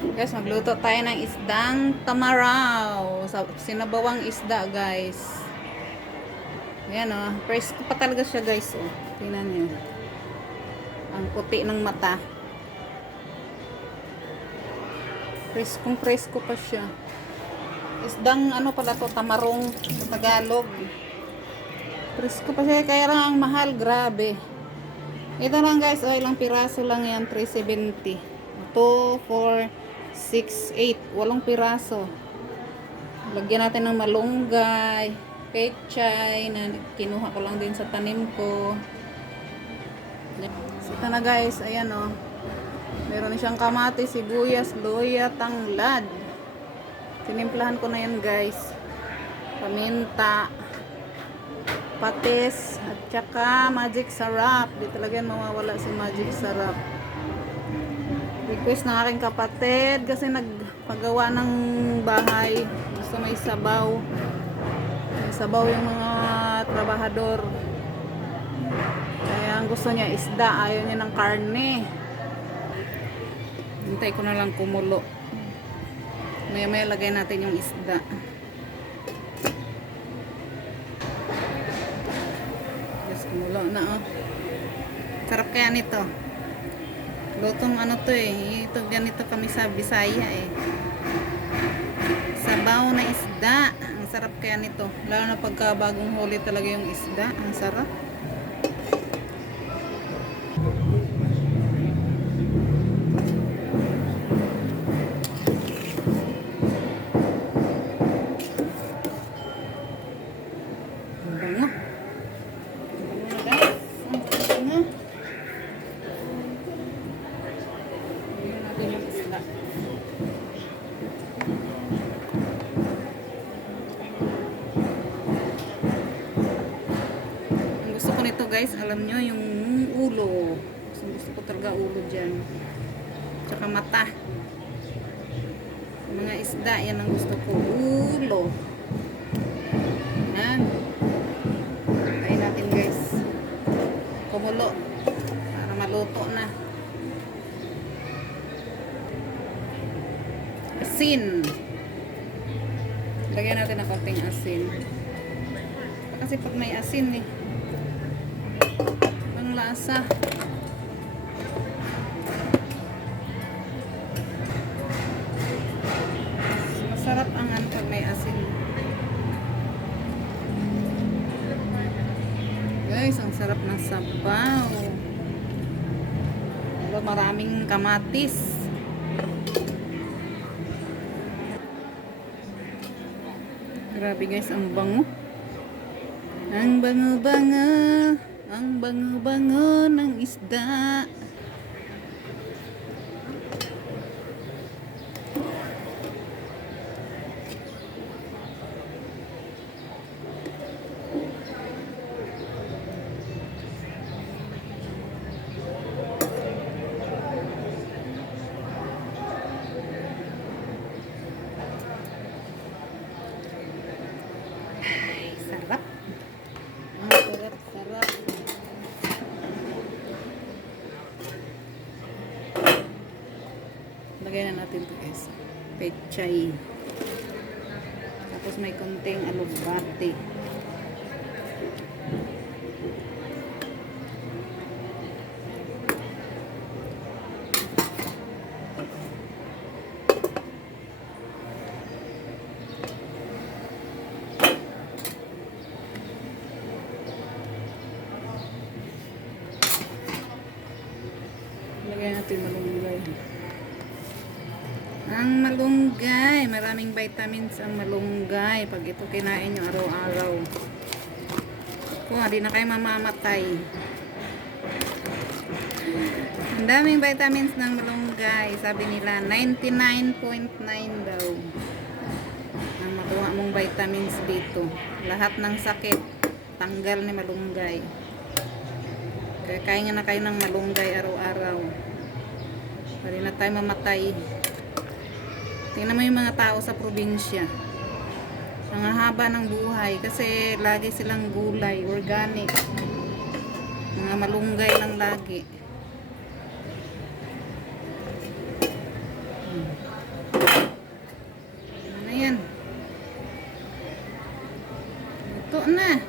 Guys, magluto tayo ng isdang tamaraw. Sinabawang isda, guys. Ayan, oh. Presko pa talaga siya, guys, oh. Tingnan niyo. Ang puti ng mata. Preskong presko pa siya. Isdang, ano pala to, tamarong sa Tagalog. Presko pa siya, kaya lang ang mahal, grabe. Ito lang, guys, oh, ilang piraso lang yan, 370. 2, 4, 6, 8. Walong piraso. Lagyan natin ng malunggay, pechay, na kinuha ko lang din sa tanim ko. So, ito na, guys, ayan, oh. Meron siyang kamatis, sibuyas, luya, tanglad. Tinimplahan ko na yan, guys. Paminta, patis, at saka magic sarap. Di talaga yan mawawala si magic sarap. Request ng aking kapatid kasi nagpagawa ng bahay. Gusto may sabaw. May sabaw yung mga trabahador. Kaya ang gusto niya isda. Ayaw niya ng karne. Hintay ko na lang kumulo. Maya maya lagay natin yung isda. Just kumulo na, oh. Sarap kaya nito. Lutong ano to eh. Ito ganito kami sa Bisaya eh. Sabaw na isda. Ang sarap kaya nito. Lalo na pagka bagong huli talaga yung isda. Ang sarap. Ang bango. Ang bango na, guys. Ang bango. Lagyan natin yung isda. Ang gusto ko nito, guys, alam nyo, yung ulo. Gusto ko talaga ulo dyan. Tsaka mata. Yung mga isda, yan ang gusto ko. Ulo. Yan. Kain natin, guys. Kumulo. Para maluto na. Asin. Lagyan natin ng konting asin. Kasi pag may asin eh. Ang lasa. Masarap ang pag may asin. Guys, ang sarap ng sabaw. Maraming kamatis. Grabe, guys, ang bango. Ang bango-bango. Ang bango-bango ng isda. Ay, sarap. Ang sarap-sarap. Lagay na natin ito, guys. Pechay. Tapos may konting alubate. Lagay natin malunggay. Ang malunggay, maraming vitamins ang malunggay pag ito kinain nyo araw-araw. Kung hindi na kayo mamamatay. Ang daming vitamins ng malunggay. Sabi nila 99.9 daw ang makuha mong vitamins dito. Lahat ng sakit tanggal ni malunggay. Kaya kain na kayo ng malunggay araw-araw. Hindi na tayo mamatay. Tingnan mo yung mga tao sa probinsya. Ang haba ng buhay kasi lagi silang gulay, organic. Mga malunggay lang lagi. luto na.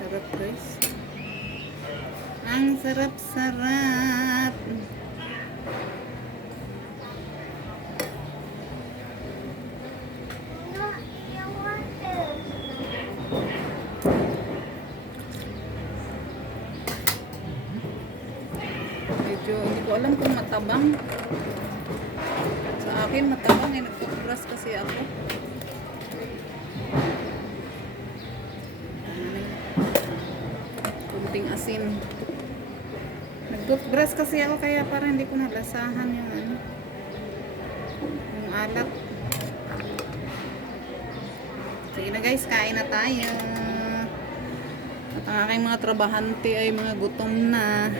Sarap guys. Ang sarap-sarap. Medyo hindi ko alam kung matabang. Sa akin matabang eh. Nagtutbrush kasi ako. Kunting asin. Nag-toothbrush kasi ako kaya parang hindi ko nalasahan yung ano. Yung alat. Sige na guys, kain na tayo. At ang aking mga trabahante ay mga gutom na.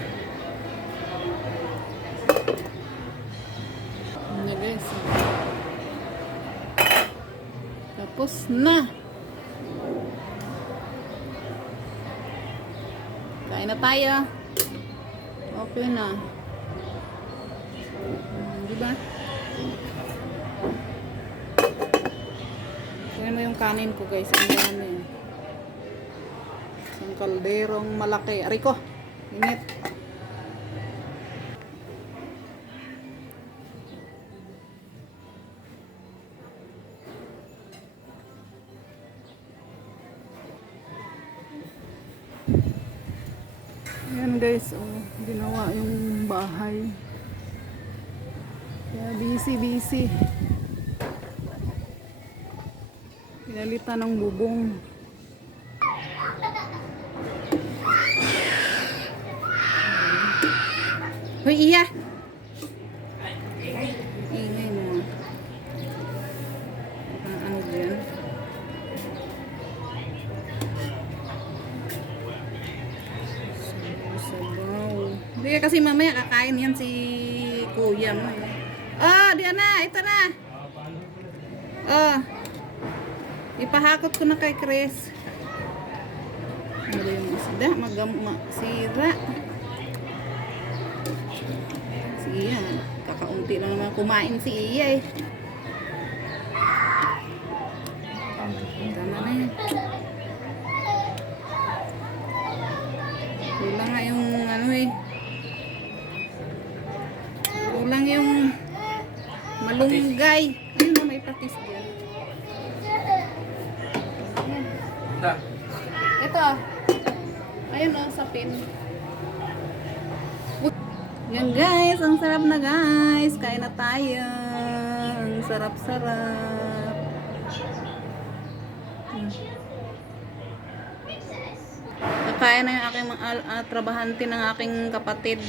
Ano na guys. Tapos na. Kain na tayo. Okay na. Diba? Tingnan mo yung kanin ko guys. Ang dami. Isang kalderong malaki. Ariko. Init. Ayan guys, oh, ginawa yung bahay. Kaya busy. Pinalitan ng bubong. Hoy, iya! Ingay mo. Ano dyan? Sabaw. Hindi kasi mamaya kakain yan si kuya mo. Oh, diyan na. Ito na. Oh. Ipahakot ko na kay Chris. Ano ba yung isda? Sira. Si Iya. Kakaunti na naman kumain si Iya eh. Tama na yan. Kulang nga yung ano eh. Kulang yung malunggay. Ayun na, may patis dyan. Ayan. Ito. Ayun o, sapin. Yan guys, ang sarap na guys. Kain na tayo. Ang sarap-sarap. Kakain na yung aking trabahante ng aking kapatid.